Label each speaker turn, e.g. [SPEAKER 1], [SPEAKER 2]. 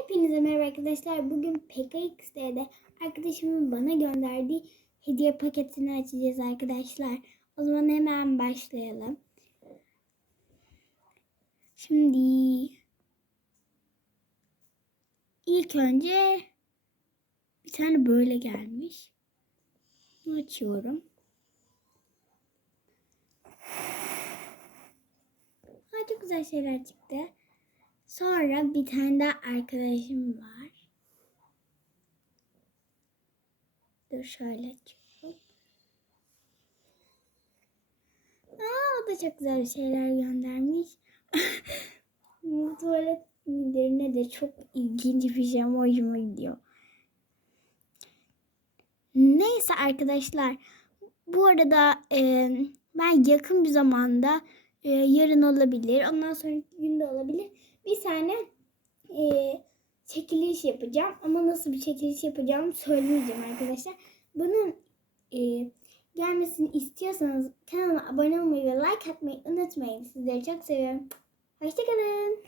[SPEAKER 1] Hepinize merhaba arkadaşlar. Bugün PKX'de arkadaşımın bana gönderdiği hediye paketini açacağız arkadaşlar. O zaman hemen başlayalım. Şimdi ilk önce bir tane böyle gelmiş. Bunu açıyorum. Ha, çok güzel şeyler çıktı. Sonra bir tane daha arkadaşım var. Dur şöyle çıkalım. Aa, o da çok güzel şeyler göndermiş. Bu tuvalet müdürüne de çok ilginç bir şey hoşuma gidiyor. Neyse arkadaşlar. Bu arada e, ben yakın bir zamanda e, yarın olabilir. Ondan sonraki günde olabilir. Bir tane e, çekiliş yapacağım. Ama nasıl bir çekiliş yapacağımı söylemeyeceğim arkadaşlar. Bunun e, gelmesini istiyorsanız kanalıma abone olmayı ve like atmayı unutmayın. Sizleri çok seviyorum. Hoşçakalın.